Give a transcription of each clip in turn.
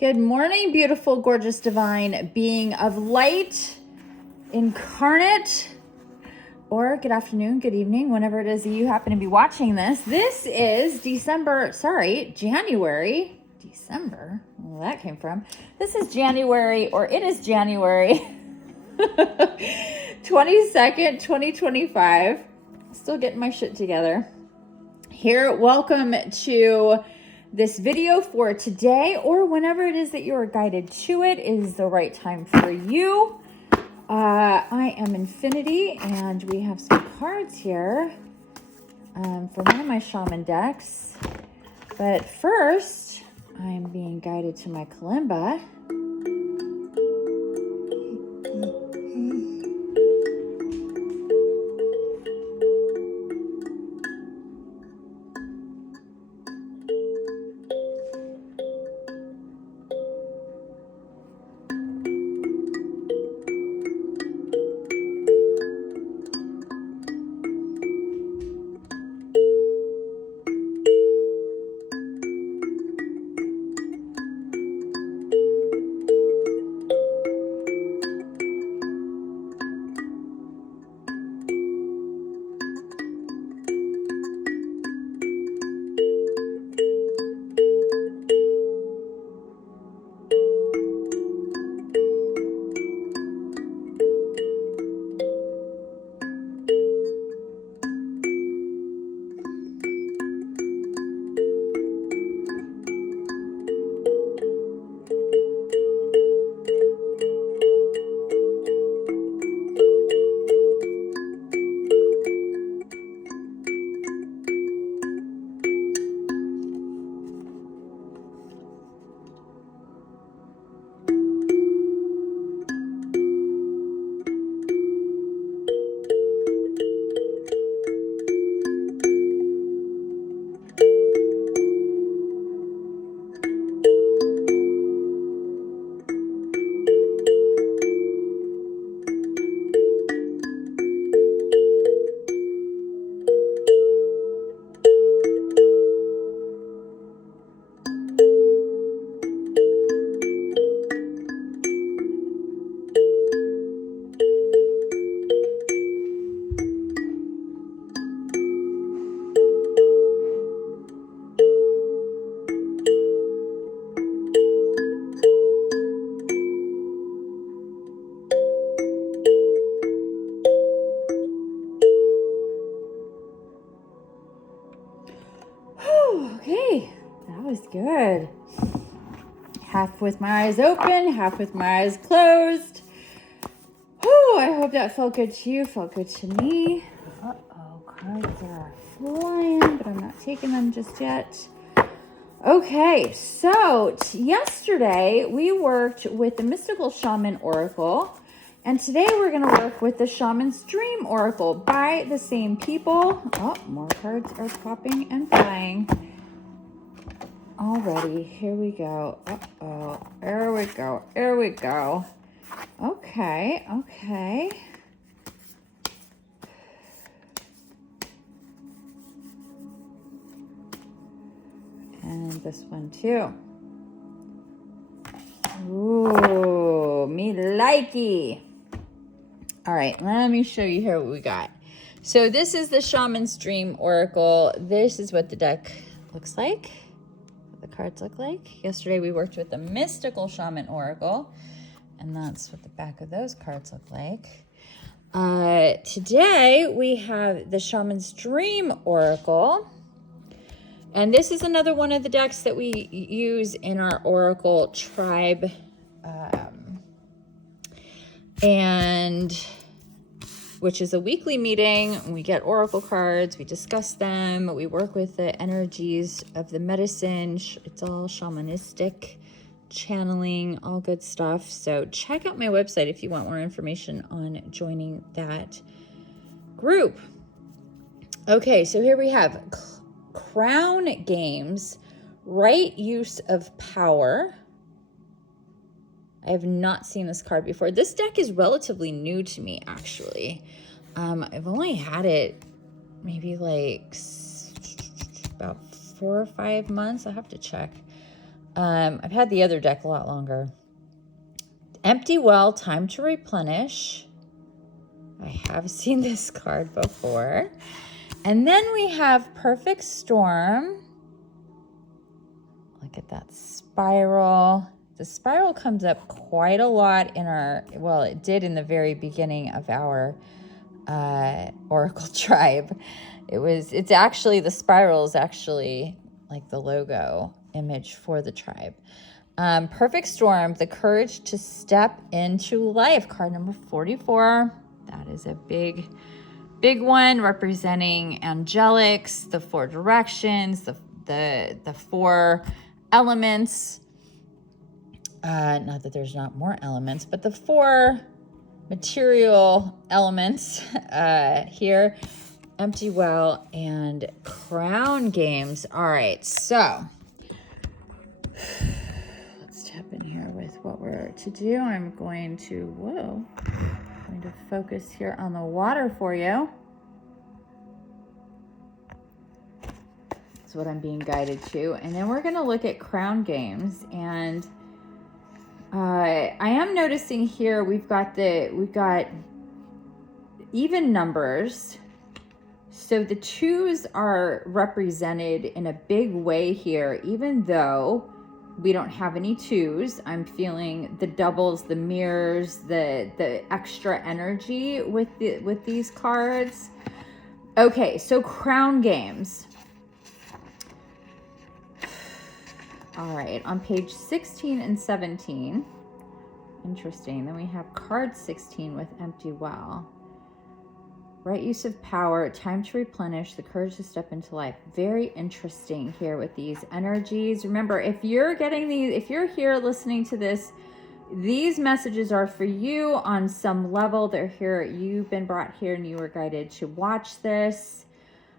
Good morning, beautiful, gorgeous, divine being of light, incarnate, or good afternoon, good evening, whenever it is that you happen to be watching this. This is January. December? Well, that came from. This is January, or it is January 22nd, 2025. Still getting my shit together. Here, welcome to this video for today, or whenever it is that you are guided to it is the right time for you. I am Infiniti, and we have some cards here for one of my shaman decks. But first, I'm being guided to my kalimba. Okay, that was good. Half with my eyes open, half with my eyes closed. Whew, I hope that felt good to you, felt good to me. Uh-oh, cards are flying, but I'm not taking them just yet. Okay, so yesterday we worked with the Mystical Shaman Oracle, and today we're going to work with the Shaman's Dream Oracle by the same people. Oh, more cards are popping and flying. Alrighty, here we go. Uh-oh, there we go, here we go. Okay. And this one too. Ooh, me likey. All right, let me show you here what we got. So this is the Shaman's Dream Oracle. This is what the deck looks like. What the cards look like. Yesterday we worked with the Mystical Shaman Oracle, and that's what the back of those cards look like. Today we have the Shaman's Dream Oracle. And this is another one of the decks that we use in our Oracle tribe. And which is a weekly meeting. We get Oracle cards, we discuss them, we work with the energies of the medicine. It's all shamanistic, channeling, all good stuff. So check out my website if you want more information on joining that group. Okay, so here we have Crown Games, Right Use of Power. I have not seen this card before. This deck is relatively new to me, actually. I've only had it maybe like about 4 or 5 months. I have to check. I've had the other deck a lot longer. Empty well, time to replenish. I have seen this card before. And then we have perfect storm. Look at that spiral. The spiral comes up quite a lot in our, well, it did in the very beginning of our Oracle tribe. It's actually, the spiral is actually like the logo image for the tribe. Perfect storm, the courage to step into life. Card number 44. That is a big one, representing angelics, the 4 directions, the 4 elements. Not that there's not more elements, but the 4 material elements here. Empty well and crown games. All right, so let's tap in here with what we're to do. I'm going to focus here on the water for you. That's what I'm being guided to. And then we're going to look at crown games. And I am noticing here we've got even numbers. So the 2s are represented in a big way here, even though we don't have any 2s. I'm feeling the doubles, the mirrors, the extra energy with these cards. Okay, so crown games. All right, on page 16 and 17. Interesting. Then we have card 16 with empty well. Right use of power, time to replenish, the courage to step into life. Very interesting here with these energies. Remember, if you're here listening to this, these messages are for you on some level. They're here. You've been brought here and you were guided to watch this.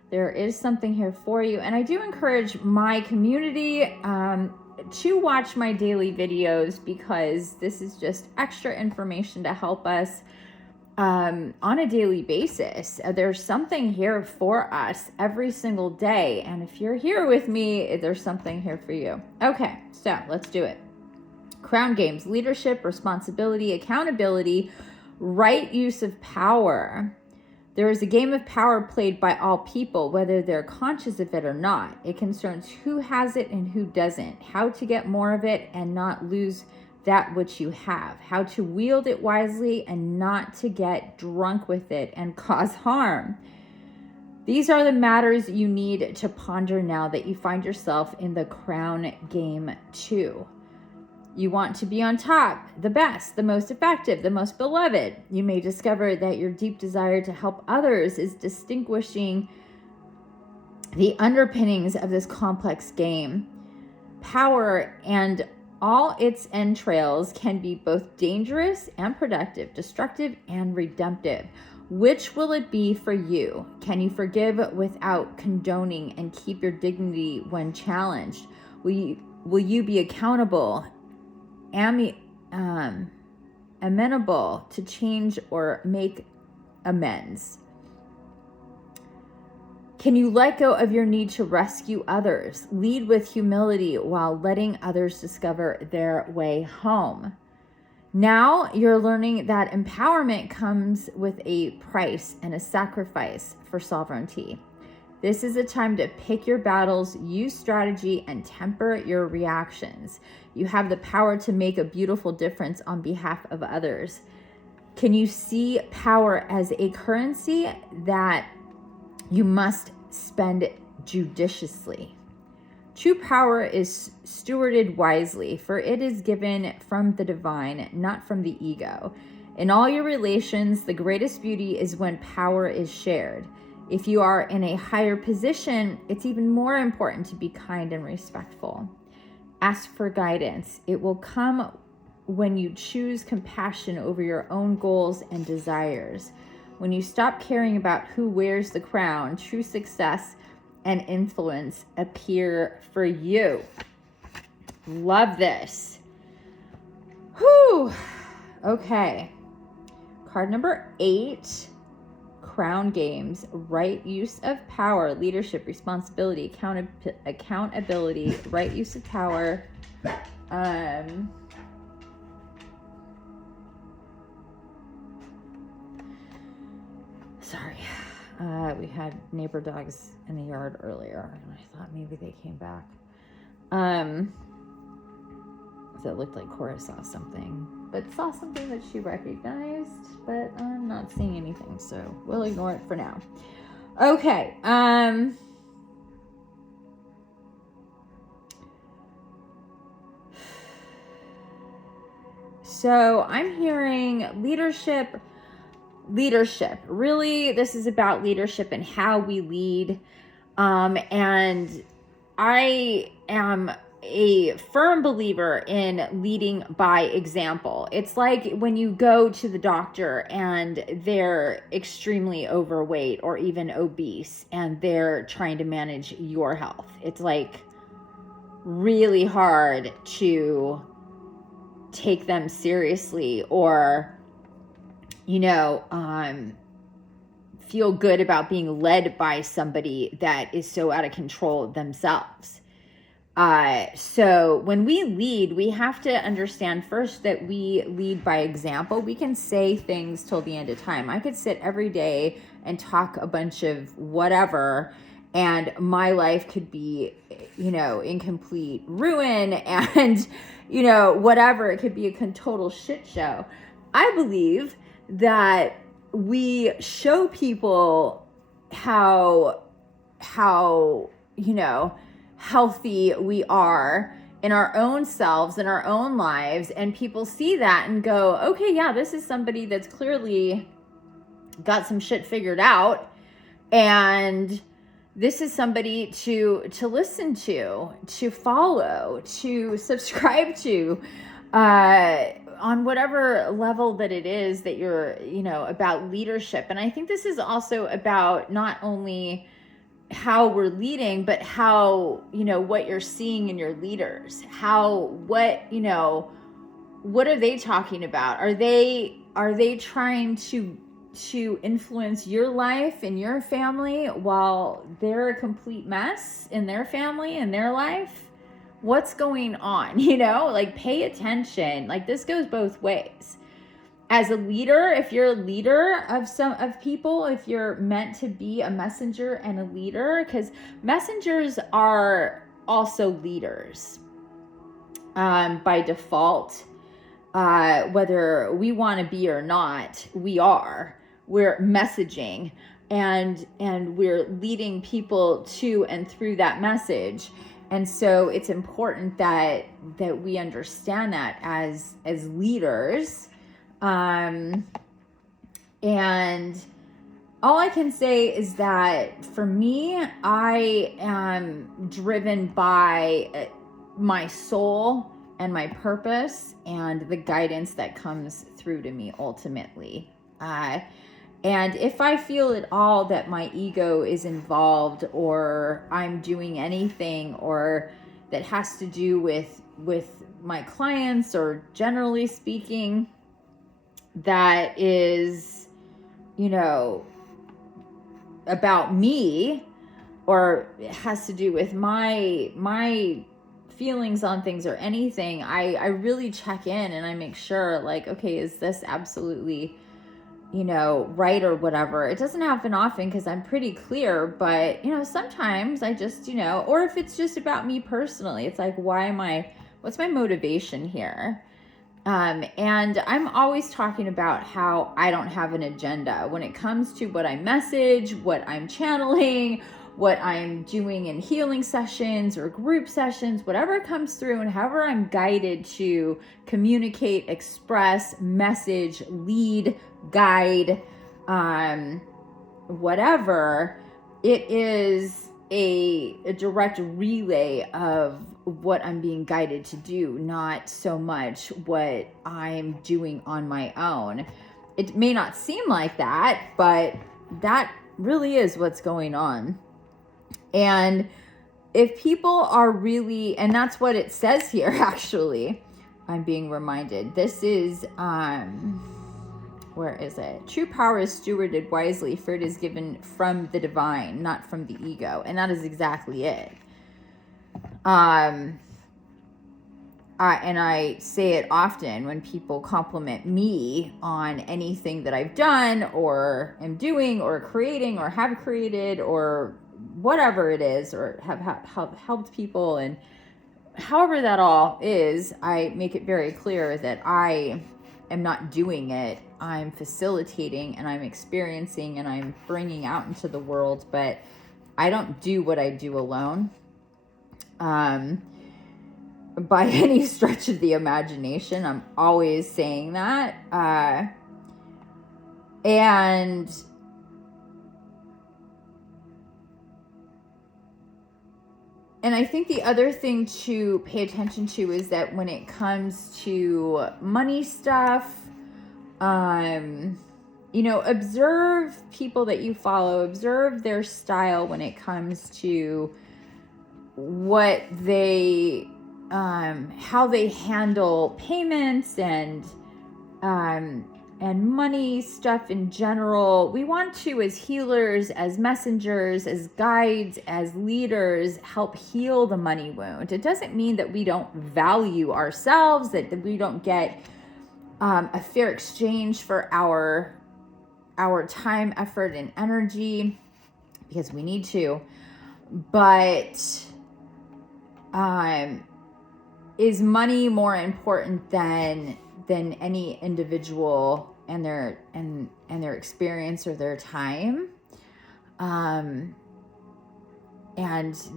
There is something here for you. And I do encourage my community to watch my daily videos, because this is just extra information to help us on a daily basis. There's something here for us every single day. And if you're here with me, there's something here for you. Okay, so let's do it. Crown games, leadership, responsibility, accountability, right use of power. There is a game of power played by all people, whether they're conscious of it or not. It concerns who has it and who doesn't, how to get more of it and not lose that which you have, how to wield it wisely and not to get drunk with it and cause harm. These are the matters you need to ponder now that you find yourself in the crown game 2. You want to be on top, the best, the most effective, the most beloved. You may discover that your deep desire to help others is distinguishing the underpinnings of this complex game. Power and all its entrails can be both dangerous and productive, destructive and redemptive. Which will it be for you? Can you forgive without condoning and keep your dignity when challenged? Will you be accountable, amenable to change or make amends? Can you let go of your need to rescue others? Lead with humility while letting others discover their way home. Now you're learning that empowerment comes with a price and a sacrifice for sovereignty. This is a time to pick your battles, use strategy, and temper your reactions. You have the power to make a beautiful difference on behalf of others. Can you see power as a currency that you must spend judiciously? True power is stewarded wisely, for it is given from the divine, not from the ego. In all your relations, the greatest beauty is when power is shared. If you are in a higher position, it's even more important to be kind and respectful. Ask for guidance. It will come when you choose compassion over your own goals and desires. When you stop caring about who wears the crown, true success and influence appear for you. Love this. Whew. Okay. Card number 8, crown games, right use of power, leadership, responsibility, accountability, right use of power. Sorry. We had neighbor dogs in the yard earlier, and I thought maybe they came back. So it looked like Cora saw something, but saw something that she recognized, but I'm not seeing anything, so we'll ignore it for now. Okay. So I'm hearing leadership. Really, this is about leadership and how we lead. And I am a firm believer in leading by example. It's like when you go to the doctor and they're extremely overweight or even obese and they're trying to manage your health. It's like really hard to take them seriously or, feel good about being led by somebody that is so out of control themselves. So when we lead, we have to understand first that we lead by example. We can say things till the end of time. I could sit every day and talk a bunch of whatever, and my life could be, in complete ruin and, whatever. It could be a total shit show. I believe that we show people how healthy we are in our own selves, in our own lives, and people see that and go, okay, yeah, this is somebody that's clearly got some shit figured out, and this is somebody to listen to follow, to subscribe to, on whatever level that it is that you're, about leadership. And I think this is also about not only how we're leading, but how, what you're seeing in your leaders, what are they talking about? Are they trying to influence your life and your family while they're a complete mess in their family and their life? What's going on? Pay attention. This goes both ways. As a leader, if you're a leader of people, if you're meant to be a messenger and a leader, because messengers are also leaders by default, whether we want to be or not, we're messaging and we're leading people to and through that message. And so it's important that we understand that as leaders. And all I can say is that for me, I am driven by my soul and my purpose and the guidance that comes through to me ultimately. And if I feel at all that my ego is involved, or I'm doing anything or that has to do with my clients, or generally speaking, that is, about me, or it has to do with my feelings on things or anything, I really check in and I make sure, okay, is this absolutely, right or whatever. It doesn't happen often because I'm pretty clear, but, sometimes I just, or if it's just about me personally, it's like, what's my motivation here? And I'm always talking about how I don't have an agenda when it comes to what I message, what I'm channeling, what I'm doing in healing sessions or group sessions, whatever comes through and however I'm guided to communicate, express, message, lead, guide, whatever, it is a direct relay of what I'm being guided to do, not so much what I'm doing on my own. It may not seem like that, but that really is what's going on. And if people are really, and that's what it says here, actually, I'm being reminded, this is where is it? True power is stewarded wisely, for it is given from the divine, not from the ego. And that is exactly it. And I say it often when people compliment me on anything that I've done or am doing or creating or have created or whatever it is, or have helped people, and however that all is, I make it very clear that I am not doing it. I'm facilitating and I'm experiencing and I'm bringing out into the world, but I don't do what I do alone. By any stretch of the imagination. I'm always saying that. And I think the other thing to pay attention to is that when it comes to money stuff, observe people that you follow, observe their style when it comes to what they, how they handle payments and money stuff in general. We want to, as healers, as messengers, as guides, as leaders, help heal the money wound. It doesn't mean that we don't value ourselves, that we don't get a fair exchange for our time, effort, and energy, because we need to. But is money more important than any individual and their experience or their time, and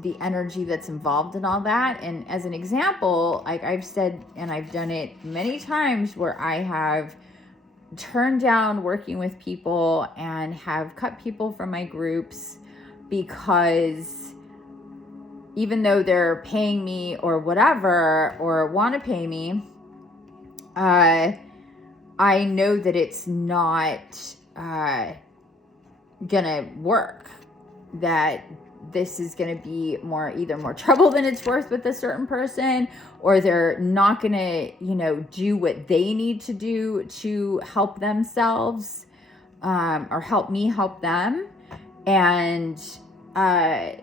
the energy that's involved in all that? And as an example, like I've said, and I've done it many times, where I have turned down working with people and have cut people from my groups because even though they're paying me or whatever, or want to pay me, I know that it's not gonna work, that this is gonna be either more trouble than it's worth with a certain person, or they're not gonna, do what they need to do to help themselves, or help me help them. And I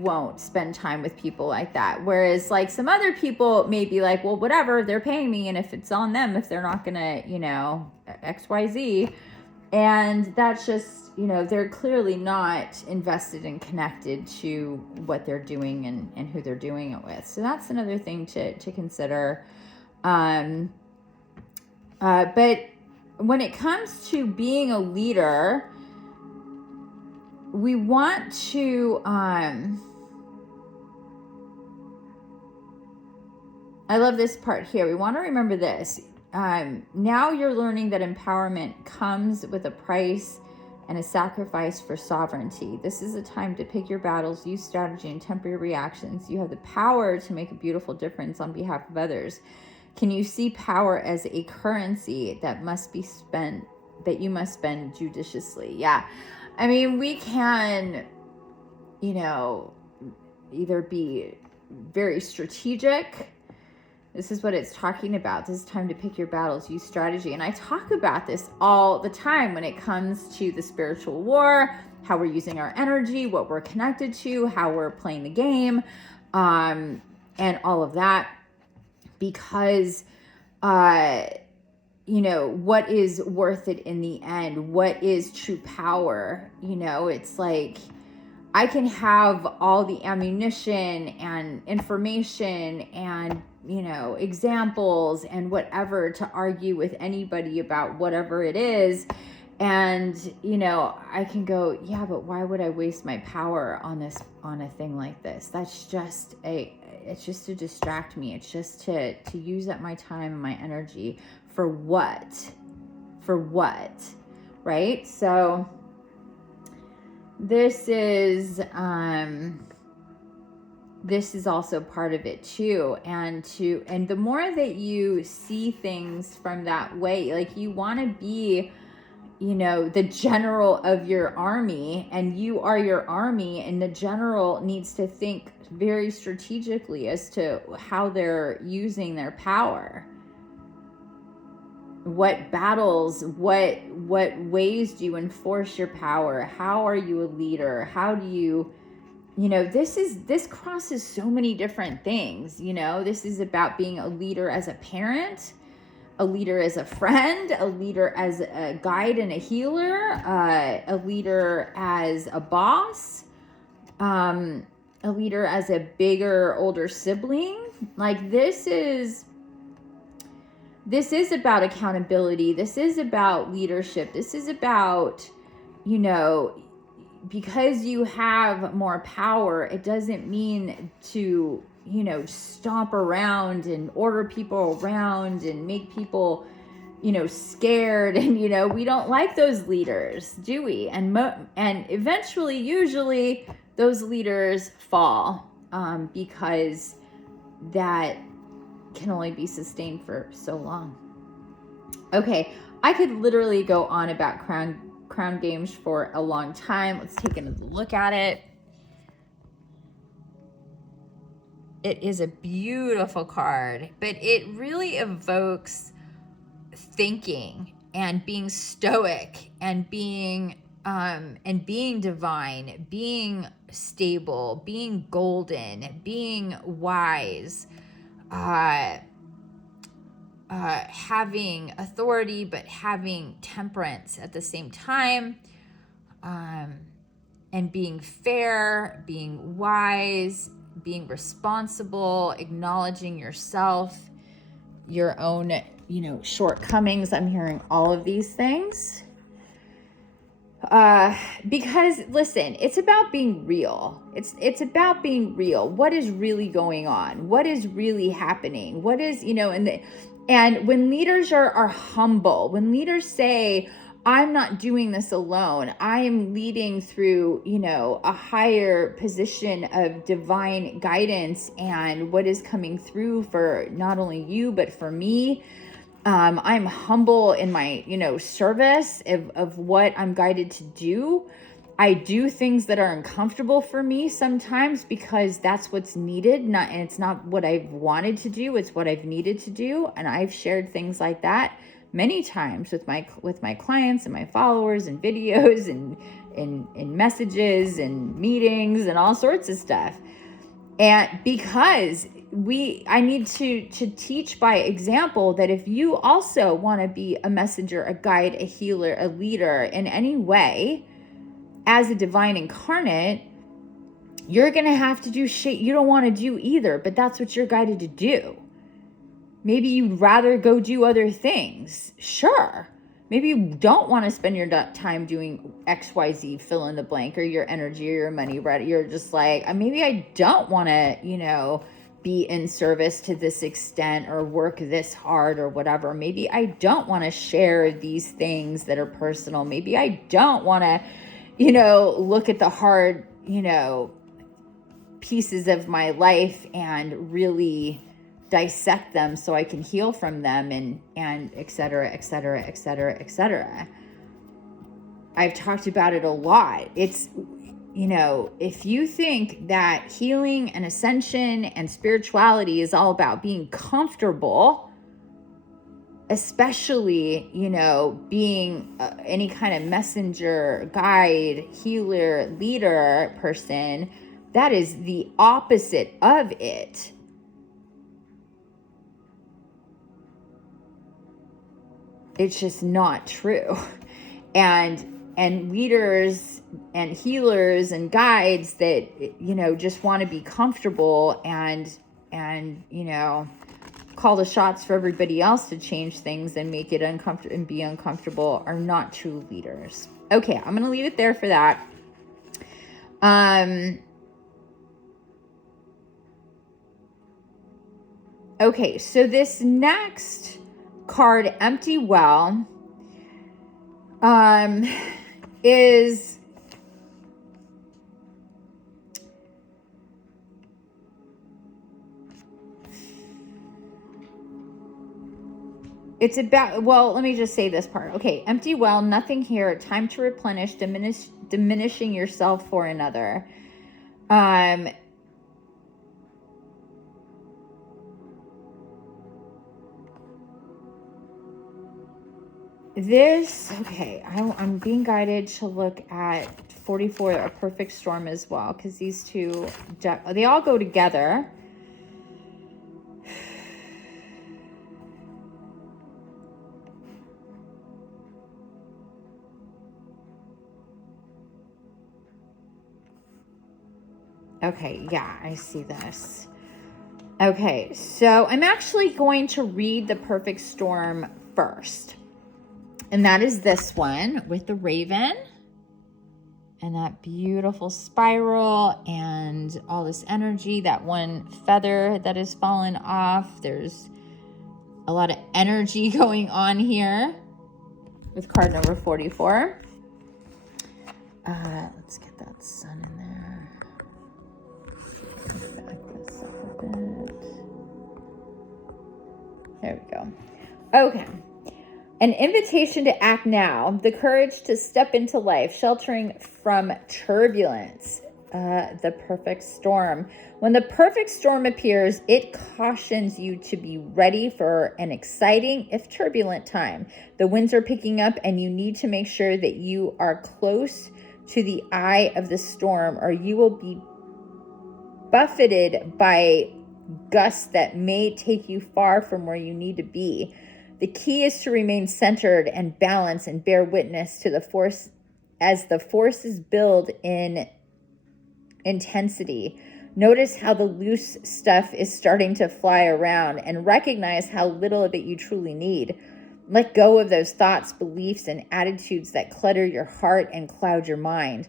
won't spend time with people like that. Whereas like some other people may be like, well, whatever, they're paying me, and if it's on them, if they're not gonna, XYZ. And that's just, they're clearly not invested and connected to what they're doing and who they're doing it with. So that's another thing to consider. But when it comes to being a leader, we want to, I love this part here. We want to remember this. Now you're learning that empowerment comes with a price and a sacrifice for sovereignty. This is a time to pick your battles, use strategy, and temper your reactions. You have the power to make a beautiful difference on behalf of others. Can you see power as a currency that you must spend judiciously? Yeah. I mean, we can, either be very strategic. This is what it's talking about. This is time to pick your battles, use strategy. And I talk about this all the time when it comes to the spiritual war, how we're using our energy, what we're connected to, how we're playing the game, and all of that. Because, what is worth it in the end? What is true power? It's like I can have all the ammunition and information and, examples and whatever to argue with anybody about whatever it is. And, I can go, yeah, but why would I waste my power on a thing like this? It's just to distract me. It's just to use up my time and my energy. For what? Right? So this is also part of it too. And the more that you see things from that way, like you want to be, the general of your army, and you are your army, and the general needs to think very strategically as to how they're using their power. what battles, what ways do you enforce your power? How are you a leader? How do you, this crosses so many different things. This is about being a leader as a parent, a leader as a friend, a leader as a guide and a healer, a leader as a boss, a leader as a bigger, older sibling. Like this is about accountability. This is about leadership. This is about, because you have more power, it doesn't mean to, stomp around and order people around and make people, scared. And, we don't like those leaders, do we? And eventually, usually those leaders fall, because that can only be sustained for so long. Okay, I could literally go on about crown games for a long time. Let's take another look at it. It is a beautiful card, but it really evokes thinking and being stoic and being divine, being stable, being golden, being wise, having authority, but having temperance at the same time, and being fair, being wise, being responsible, acknowledging yourself, your own, shortcomings. I'm hearing all of these things. Because listen, it's about being real. It's about being real. What is really going on? What is really happening? What is, and when leaders are humble, when leaders say, I'm not doing this alone, I am leading through, a higher position of divine guidance and what is coming through for not only you, but for me. I'm humble in my, service of what I'm guided to do. I do things that are uncomfortable for me sometimes because that's what's needed. And it's not what I've wanted to do. It's what I've needed to do. And I've shared things like that many times with my clients and my followers and videos and in messages and meetings and all sorts of stuff. And because I need to teach by example that if you also want to be a messenger, a guide, a healer, a leader in any way as a divine incarnate, you're going to have to do shit you don't want to do either, but that's what you're guided to do. Maybe you'd rather go do other things. Sure. Maybe you don't want to spend your time doing XYZ, fill in the blank, or your energy or your money. Right? You're just like, maybe I don't want to, be in service to this extent or work this hard or whatever. Maybe I don't want to share these things that are personal. Maybe I don't want to, look at the hard, pieces of my life and really dissect them so I can heal from them and et cetera, et cetera, et cetera, et cetera. I've talked about it a lot. It's, if you think that healing and ascension and spirituality is all about being comfortable, especially, being any kind of messenger, guide, healer, leader person, that is the opposite of it. It's just not true. And leaders and healers and guides that, just want to be comfortable and, call the shots for everybody else to change things and make it uncomfortable and be uncomfortable are not true leaders. Okay, I'm going to leave it there for that. Okay, so this next card, Empty Well, is it's about, well, let me just say this part. Okay, empty well, nothing here, time to replenish, diminishing yourself for another. Okay, I'm being guided to look at 44, a perfect storm as well, because these two, they all go together. Okay, yeah, I see this. Okay, so I'm actually going to read the perfect storm first. And that is this one with the raven and that beautiful spiral and all this energy, that one feather that has fallen off. There's a lot of energy going on here with card number 44. Let's get that sun in there. Back this up a bit. There we go. Okay. An invitation to act now, the courage to step into life, sheltering from turbulence. The perfect storm. When the perfect storm appears, it cautions you to be ready for an exciting, if turbulent time. The winds are picking up and you need to make sure that you are close to the eye of the storm, or you will be buffeted by gusts that may take you far from where you need to be. The key is to remain centered and balanced and bear witness to the force as the forces build in intensity. Notice how the loose stuff is starting to fly around and recognize how little of it you truly need. Let go of those thoughts, beliefs, and attitudes that clutter your heart and cloud your mind.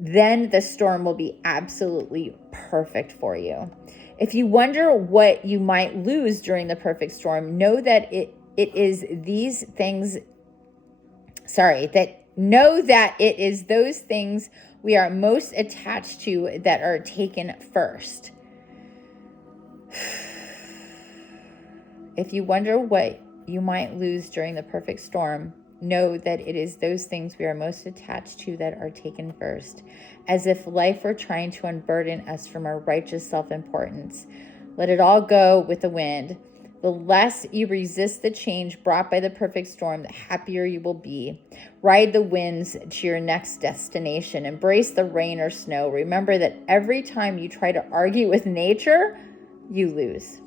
Then the storm will be absolutely perfect for you. If you wonder what you might lose during the perfect storm, know that it is those things we are most attached to that are taken first. If you wonder what you might lose during the perfect storm, know that it is those things we are most attached to that are taken first, as if life were trying to unburden us from our righteous self-importance. Let it all go with the wind. The less you resist the change brought by the perfect storm, the happier you will be. Ride the winds to your next destination. Embrace the rain or snow. Remember that every time you try to argue with nature, you lose.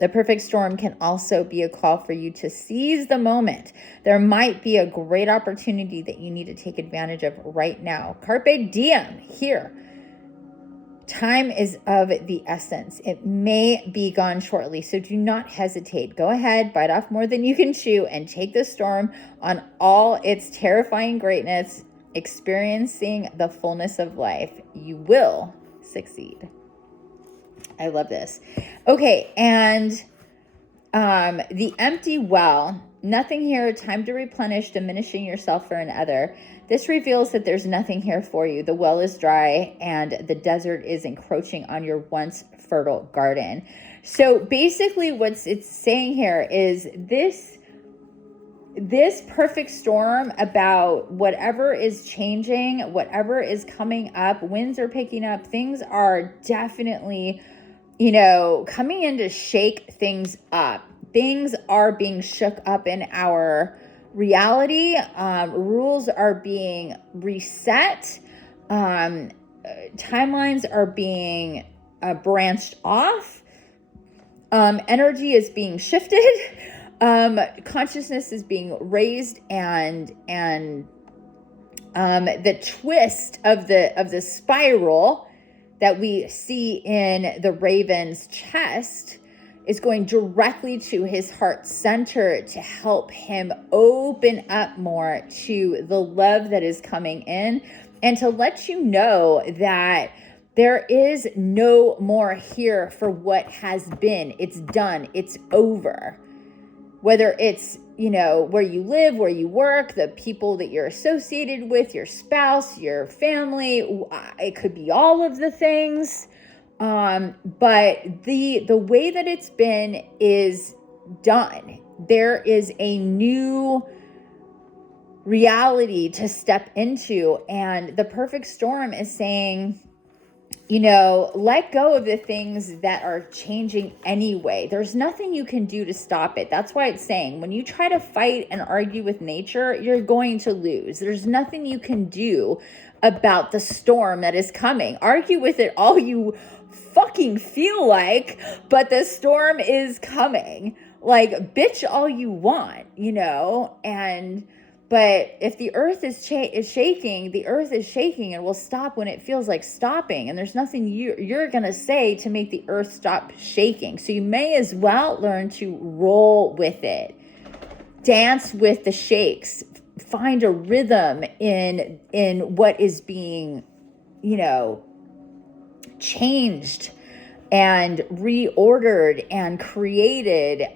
The perfect storm can also be a call for you to seize the moment. There might be a great opportunity that you need to take advantage of right now. Carpe diem here. Time is of the essence. It may be gone shortly, so do not hesitate. Go ahead, bite off more than you can chew, and take the storm on all its terrifying greatness, experiencing the fullness of life. You will succeed. I love this. Okay, and the empty well. Nothing here, time to replenish, diminishing yourself for another. This reveals that there's nothing here for you. The well is dry and the desert is encroaching on your once fertile garden. So basically what it's saying here is this perfect storm about whatever is changing, whatever is coming up, winds are picking up, things are definitely, coming in to shake things up. Things are being shook up in our reality. Rules are being reset. Timelines are being branched off. Energy is being shifted. Consciousness is being raised, and the twist of the spiral that we see in the raven's chest is going directly to his heart center to help him open up more to the love that is coming in, and to let you know that there is no more here for what has been. It's done. It's over. Whether it's, where you live, where you work, the people that you're associated with, your spouse, your family, it could be all of the things. But the way that it's been is done. There is a new reality to step into, and the perfect storm is saying, let go of the things that are changing anyway. There's nothing you can do to stop it. That's why it's saying when you try to fight and argue with nature, you're going to lose. There's nothing you can do about the storm that is coming. Argue with it all you fucking feel like, but the storm is coming. Like, bitch all you want, but if the earth is shaking, the earth is shaking and will stop when it feels like stopping. And there's nothing you're going to say to make the earth stop shaking. So you may as well learn to roll with it. Dance with the shakes. Find a rhythm in what is being, changed and reordered and created,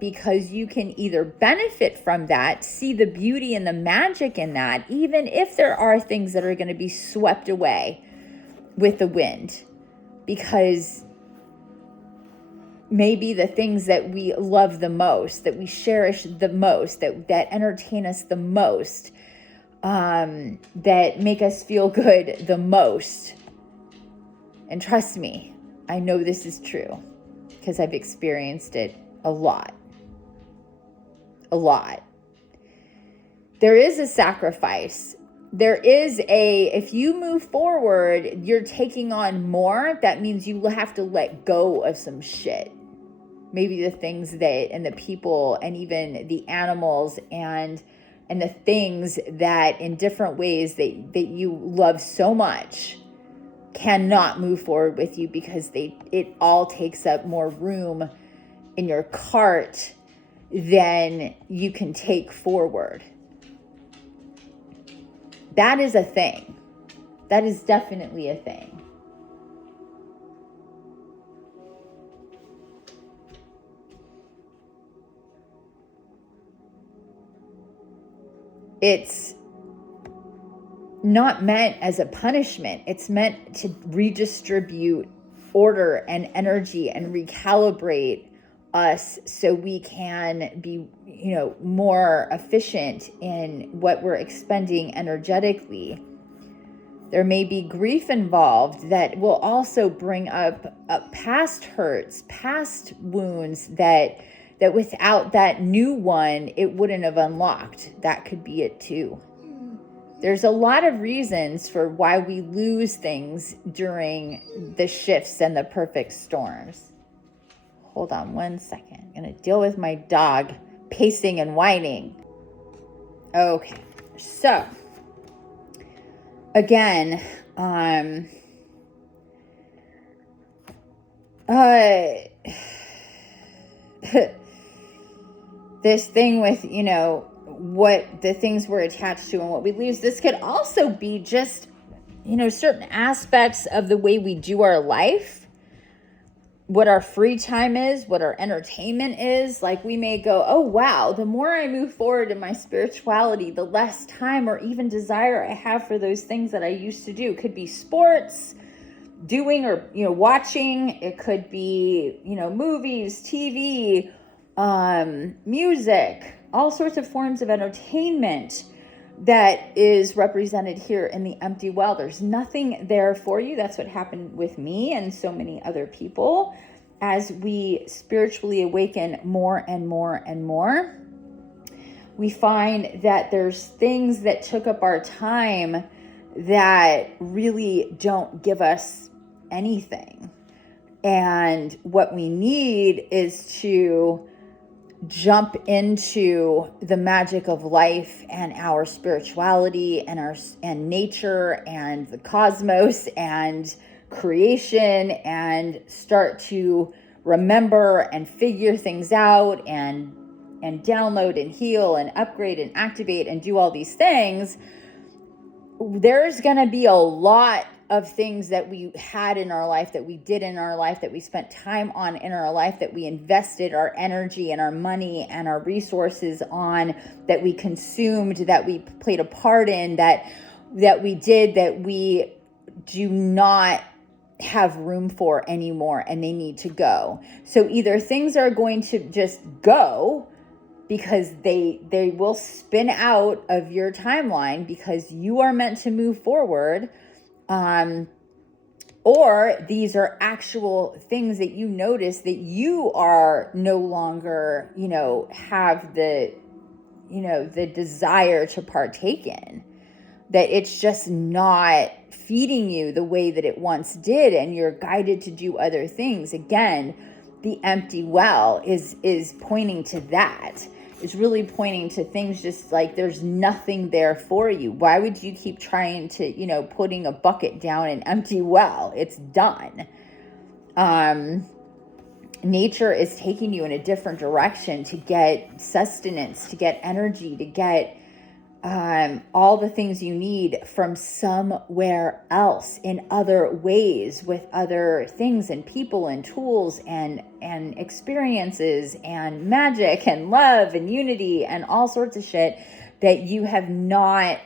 because you can either benefit from that, see the beauty and the magic in that, even if there are things that are going to be swept away with the wind, because maybe the things that we love the most, that we cherish the most, that entertain us the most, that make us feel good the most. And trust me, I know this is true because I've experienced it a lot. There is a sacrifice. If you move forward, you're taking on more. That means you have to let go of some shit. Maybe the things and the people and even the animals and the things that in different ways that you love so much cannot move forward with you because it all takes up more room in your cart than you can take forward. That is a thing. That is definitely a thing. It's not meant as a punishment. It's meant to redistribute order and energy and recalibrate us so we can be, more efficient in what we're expending energetically. There may be grief involved that will also bring up past hurts, past wounds that without that new one, it wouldn't have unlocked. That could be it too. There's a lot of reasons for why we lose things during the shifts and the perfect storms. Hold on one second. I'm going to deal with my dog pacing and whining. Okay. So, again, this thing with, what the things we're attached to and what we lose. This could also be just, certain aspects of the way we do our life, what our free time is, what our entertainment is. Like we may go, oh, wow, the more I move forward in my spirituality, the less time or even desire I have for those things that I used to do. It could be sports, doing or, watching. It could be, movies, TV, music, all sorts of forms of entertainment that is represented here in the empty well. There's nothing there for you. That's what happened with me and so many other people as we spiritually awaken more and more and more. We find that there's things that took up our time that really don't give us anything. And what we need is to jump into the magic of life and our spirituality and nature and the cosmos and creation, and start to remember and figure things out and download and heal and upgrade and activate and do all these things. There's going to be a lot of things that we had in our life, that we did in our life, that we spent time on in our life, that we invested our energy and our money and our resources on, that we consumed, that we played a part in, that we did, that we do not have room for anymore, and they need to go. So either things are going to just go because they will spin out of your timeline because you are meant to move forward, or these are actual things that you notice that you are no longer, have the desire to partake in, that it's just not feeding you the way that it once did, and you're guided to do other things. Again, the empty well is pointing to that. It's really pointing to things just like there's nothing there for you. Why would you keep trying to, putting a bucket down an empty well? It's done. Nature is taking you in a different direction to get sustenance, to get energy, to get all the things you need from somewhere else in other ways, with other things and people and tools and experiences and magic and love and unity and all sorts of shit that you have not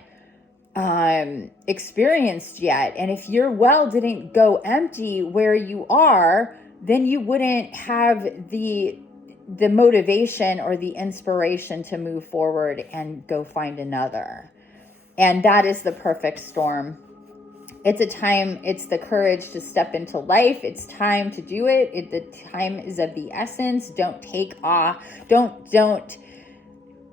experienced yet. And if your well didn't go empty where you are, then you wouldn't have the motivation or the inspiration to move forward and go find another. And that is the perfect storm. It's the courage to step into life. It's time to do it. The time is of the essence. Don't take off. Don't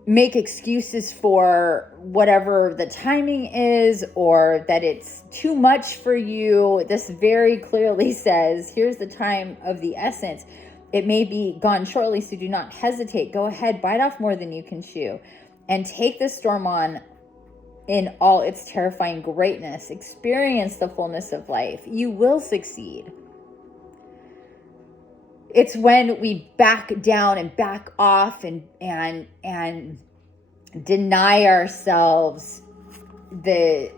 make excuses for whatever the timing is, or that it's too much for you. This very clearly says, here's the time of the essence. It may be gone shortly, so do not hesitate. Go ahead, bite off more than you can chew, and take the storm on in all its terrifying greatness. Experience the fullness of life. You will succeed. It's when we back down and back off and deny ourselves the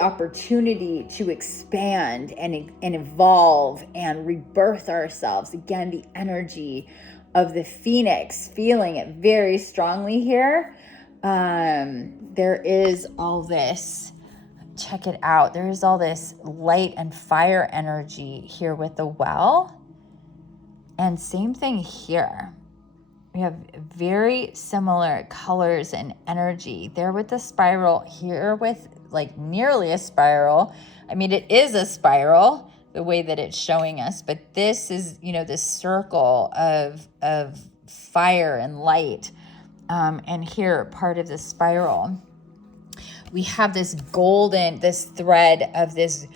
opportunity to expand and evolve and rebirth ourselves. Again, the energy of the phoenix, feeling it very strongly here. There is all this, check it out. There is all this light and fire energy here with the well. And same thing here. We have very similar colors and energy there with the spiral, here with like nearly a spiral. I mean, it is a spiral the way that it's showing us, but this is, this circle of fire and light. And here, part of the spiral, we have this thread of this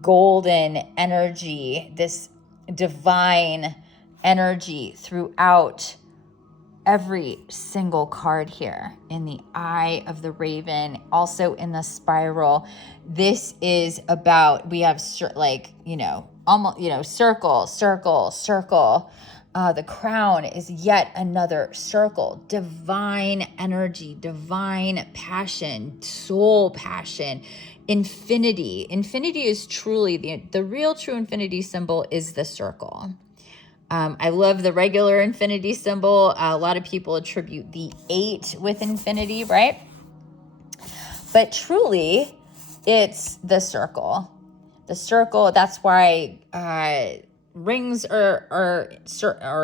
golden energy, this divine energy throughout every single card here, in the eye of the raven, also in the spiral. This is about, we have almost, circle, circle, circle. The crown is yet another circle. Divine energy, divine passion, soul passion, infinity. Infinity is truly, the real true infinity symbol is the circle. I love the regular infinity symbol. A lot of people attribute the 8 with infinity, right? But truly, it's the circle. The circle, that's why rings are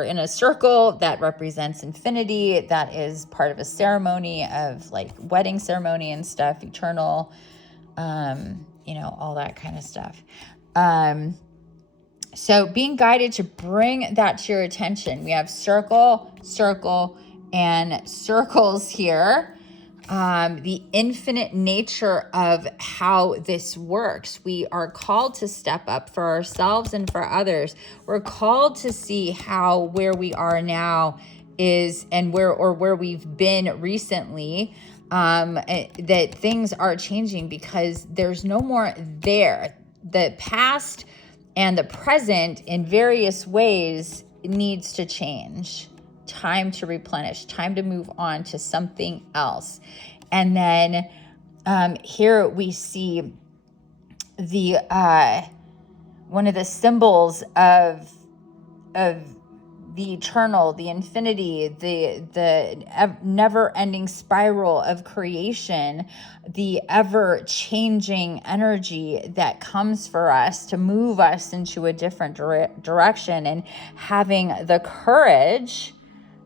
in a circle that represents infinity. That is part of a ceremony of like wedding ceremony and stuff, eternal, all that kind of stuff. So being guided to bring that to your attention. We have circle, circle, and circles here. The infinite nature of how this works. We are called to step up for ourselves and for others. We're called to see how where we are now is, and where we've been recently, that things are changing because there's no more there. The past and the present in various ways needs to change. Time to replenish, time to move on to something else. And then here we see the one of the symbols of the eternal, the infinity, the never-ending spiral of creation, the ever-changing energy that comes for us to move us into a different direction, and having the courage,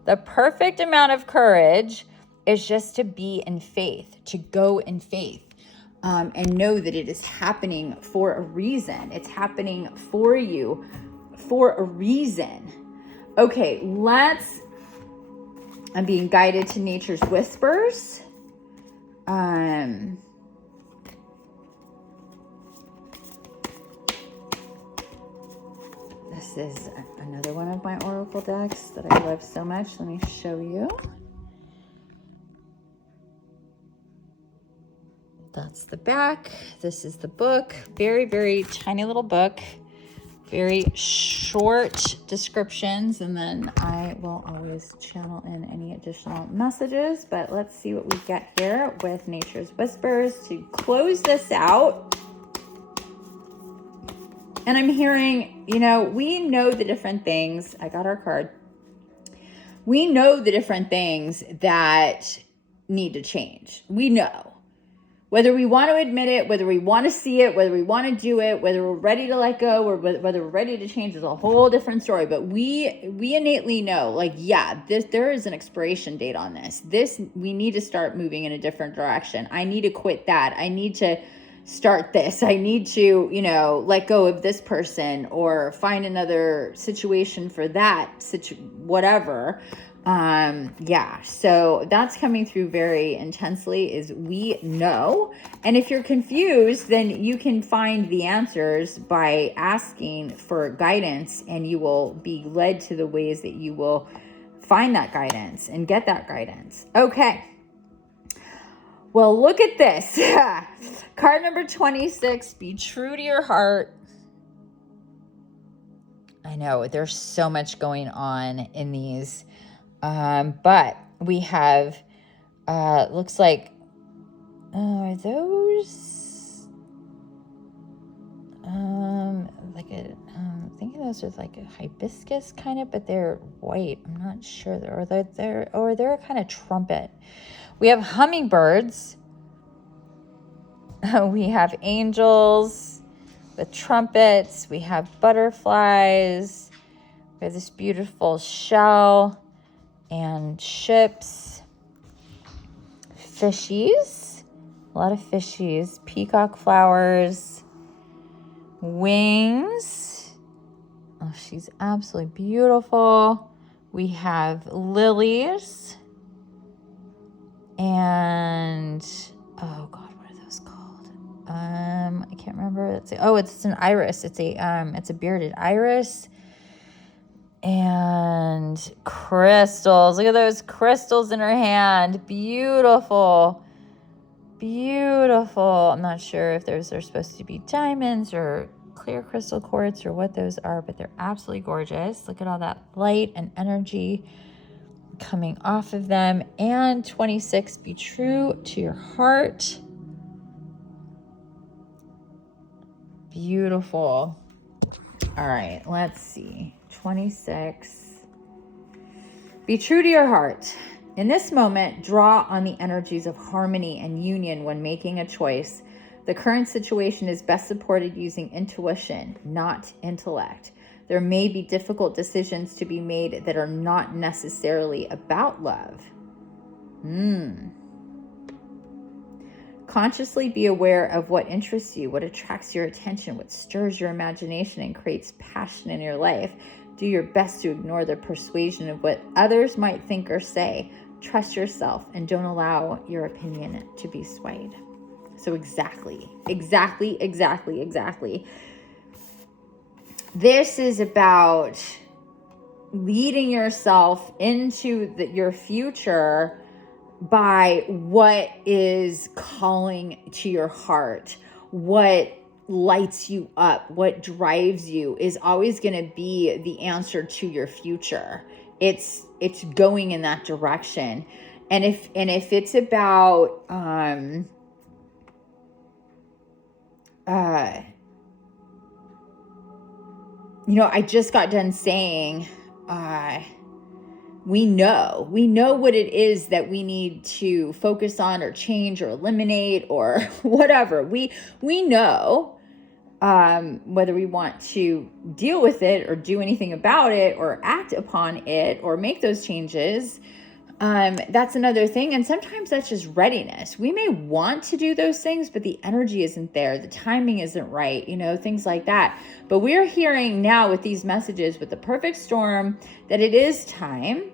the perfect amount of courage, is just to be in faith, to go in faith. and know that it is happening for a reason. It's happening for you for a reason. Okay, I'm being guided to nature's whispers. This is another one of my oracle decks that I love so much. Let me show you. That's the back. This is the book. Very, very tiny little book. Very short descriptions, and then I will always channel in any additional messages. But let's see what we get here with Nature's Whispers to close this out. And I'm hearing, we know the different things. I got our card. We know the different things that need to change. We know. Whether we want to admit it, whether we want to see it, whether we want to do it, whether we're ready to let go, or whether we're ready to change is a whole different story. But we innately know, there is an expiration date on this. We need to start moving in a different direction. I need to quit that. I need to start this. I need to, let go of this person or find another situation for that whatever. So that's coming through very intensely is we know. And if you're confused, then you can find the answers by asking for guidance, and you will be led to the ways that you will find that guidance and get that guidance. Okay. Well, look at this. Card number 26, be true to your heart. I know there's so much going on in these. But we have, looks like, are those, I'm thinking those are like a hibiscus kind of, but they're white. I'm not sure. They're a kind of trumpet. We have hummingbirds. We have angels with trumpets. We have butterflies. We have this beautiful shell and ships, fishies, a lot of fishies, peacock flowers, wings. Oh, she's absolutely beautiful. We have lilies and, oh God, what are those called? I can't remember. It's an iris. It's a bearded iris. And crystals. Look at those crystals in her hand. Beautiful. Beautiful. I'm not sure if those are supposed to be diamonds or clear crystal quartz or what those are, but they're absolutely gorgeous. Look at all that light and energy coming off of them. And 26, be true to your heart. Beautiful. All right, let's see. 26. Be true to your heart. In this moment, draw on the energies of harmony and union when making a choice. The current situation is best supported using intuition, not intellect. There may be difficult decisions to be made that are not necessarily about love. Consciously be aware of what interests you, what attracts your attention, what stirs your imagination and creates passion in your life. Do your best to ignore the persuasion of what others might think or say. Trust yourself and don't allow your opinion to be swayed. So exactly. This is about leading yourself into your future by what is calling to your heart, what lights you up, what drives you is always going to be the answer to your future. It's going in that direction. And if it's about I just got done saying we know what it is that we need to focus on or change or eliminate or whatever. We know whether we want to deal with it or do anything about it or act upon it or make those changes. That's another thing. And sometimes that's just readiness. We may want to do those things, but the energy isn't there. The timing isn't right, things like that. But we're hearing now with these messages, with the perfect storm, that it is time,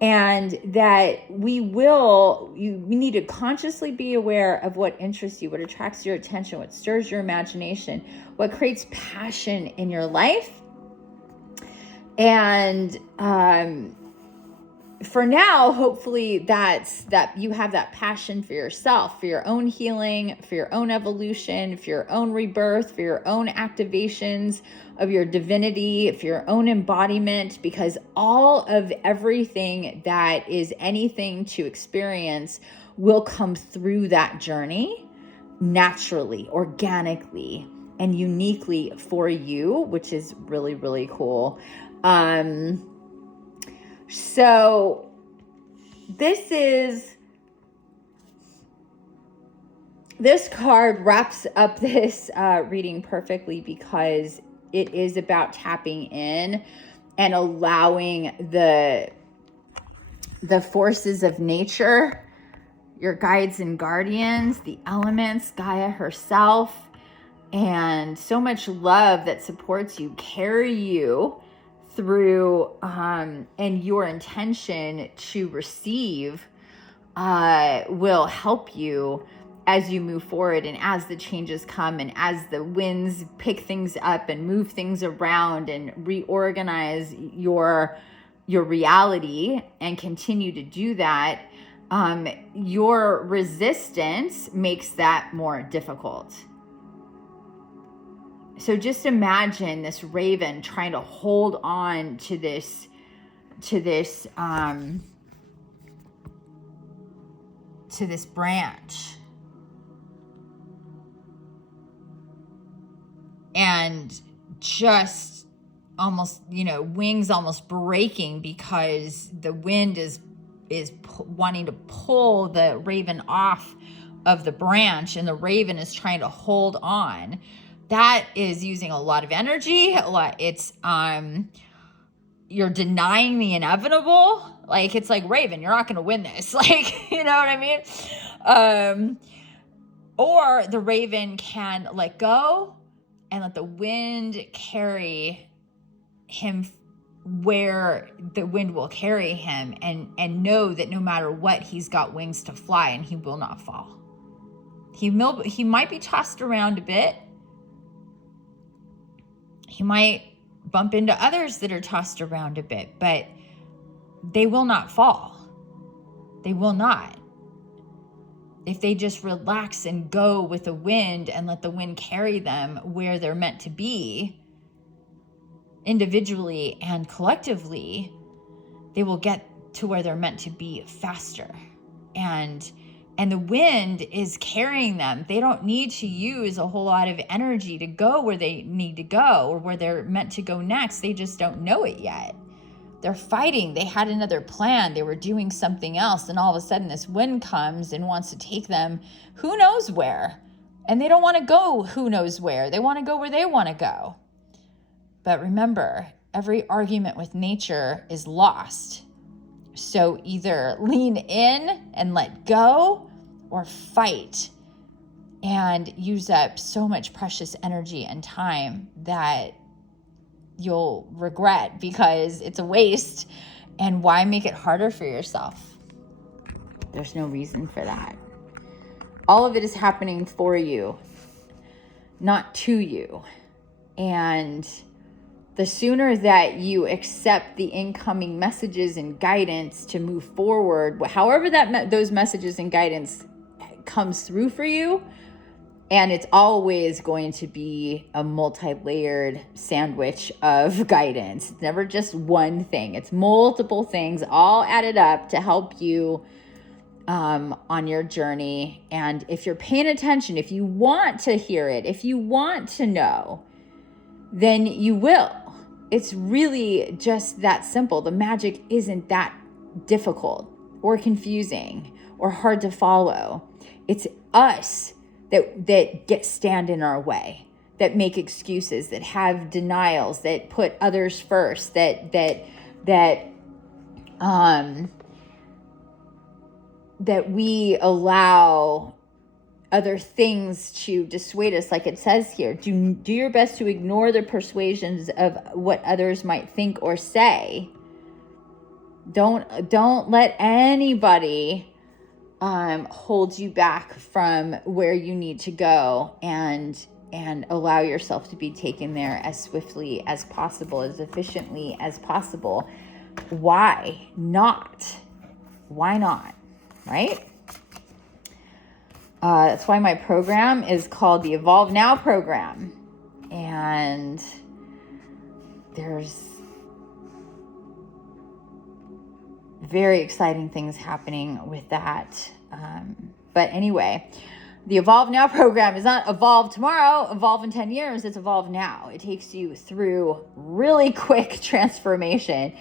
and that we need to consciously be aware of what interests you, what attracts your attention, what stirs your imagination, what creates passion in your life. And, for now, hopefully that you have that passion for yourself, for your own healing, for your own evolution, for your own rebirth, for your own activations of your divinity, for your own embodiment, because all of everything that is anything to experience will come through that journey naturally, organically, and uniquely for you, which is really, really cool. So this card wraps up this reading perfectly, because it is about tapping in and allowing the forces of nature, your guides and guardians, the elements, Gaia herself, and so much love that supports you, carry you through, and your intention to receive will help you as you move forward, and as the changes come, and as the winds pick things up and move things around and reorganize your reality, and continue to do that. Your resistance makes that more difficult. So just imagine this raven trying to hold on to this branch, and just almost, wings almost breaking, because the wind is wanting to pull the raven off of the branch, and the raven is trying to hold on. That is using a lot of energy. It's you're denying the inevitable. Like, it's like, Raven, you're not going to win this. Like, you know what I mean? Or the raven can let go and let the wind carry him where the wind will carry him, and know that no matter what, he's got wings to fly, and he will not fall. He might be tossed around a bit. He might bump into others that are tossed around a bit, but they will not fall. They will not. If they just relax and go with the wind and let the wind carry them where they're meant to be, individually and collectively, they will get to where they're meant to be faster. And the wind is carrying them. They don't need to use a whole lot of energy to go where they need to go, or where they're meant to go next. They just don't know it yet. They're fighting. They had another plan. They were doing something else. And all of a sudden this wind comes and wants to take them who knows where. And they don't want to go who knows where. They want to go where they want to go. But remember, every argument with nature is lost. So either lean in and let go, or fight and use up so much precious energy and time that you'll regret, because it's a waste. And why make it harder for yourself? There's no reason for that. All of it is happening for you, not to you. And the sooner that you accept the incoming messages and guidance to move forward, however those messages and guidance comes through for you, and it's always going to be a multi-layered sandwich of guidance. It's never just one thing. It's multiple things all added up to help you on your journey. And if you're paying attention, if you want to hear it, if you want to know, then you will. It's really just that simple. The magic isn't that difficult or confusing or hard to follow. It's us that stand in our way, that make excuses, that have denials, that put others first, that we allow other things to dissuade us, like it says here. Do your best to ignore the persuasions of what others might think or say. Don't let anybody hold you back from where you need to go, and allow yourself to be taken there as swiftly as possible, as efficiently as possible. Why not? Why not? Right? That's why my program is called the Evolve Now program. And there's very exciting things happening with that. But anyway, the Evolve Now program is not evolve tomorrow, evolve in 10 years. It's evolve now. It takes you through really quick transformation.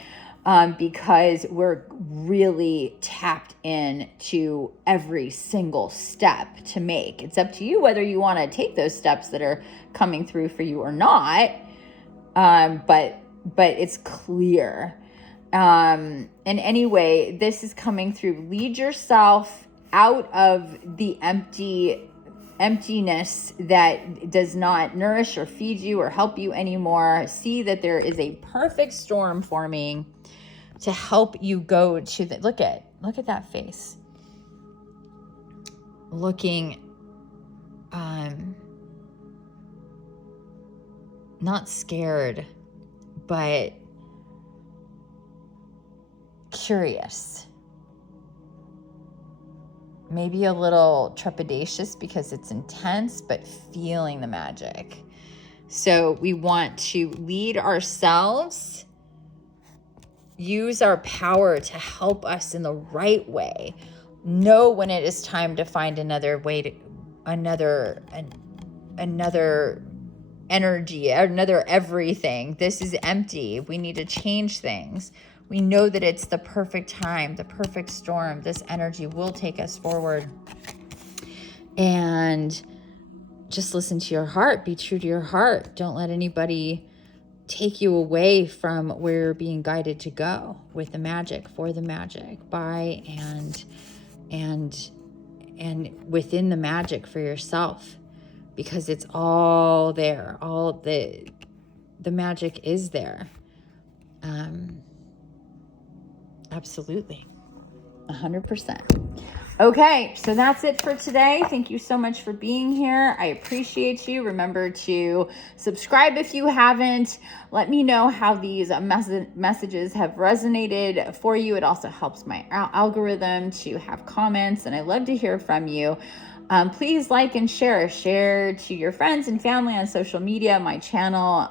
Because we're really tapped in to every single step to make. It's up to you whether you want to take those steps that are coming through for you or not. But it's clear. And anyway, this is coming through. Lead yourself out of the emptiness that does not nourish or feed you or help you anymore. See that there is a perfect storm forming to help you go to the, look at that face. Looking, not scared, but curious. Maybe a little trepidatious because it's intense, but feeling the magic. So we want to lead ourselves, use our power to help us in the right way. Know when it is time to find another way to, another energy, another everything. This is empty. We need to change things. We know that it's the perfect time, the perfect storm. This energy will take us forward. And just listen to your heart. Be true to your heart. Don't let anybody take you away from where you're being guided to go with the magic, for the magic, by and within the magic for yourself, because it's all there. All the magic is there. Absolutely. 100%. Okay, so that's it for today. Thank you so much for being here. I appreciate you. Remember to subscribe if you haven't. Let me know how these messages have resonated for you. It also helps my algorithm to have comments, and I love to hear from you. Please like and share to your friends and family on social media, my channel,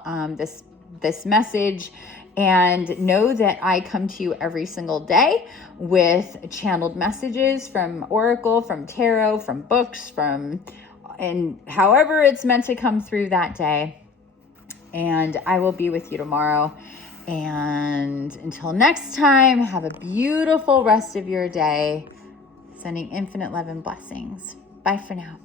this message. And know that I come to you every single day with channeled messages from Oracle, from Tarot, from books, and however it's meant to come through that day. And I will be with you tomorrow. And until next time, have a beautiful rest of your day. Sending infinite love and blessings. Bye for now.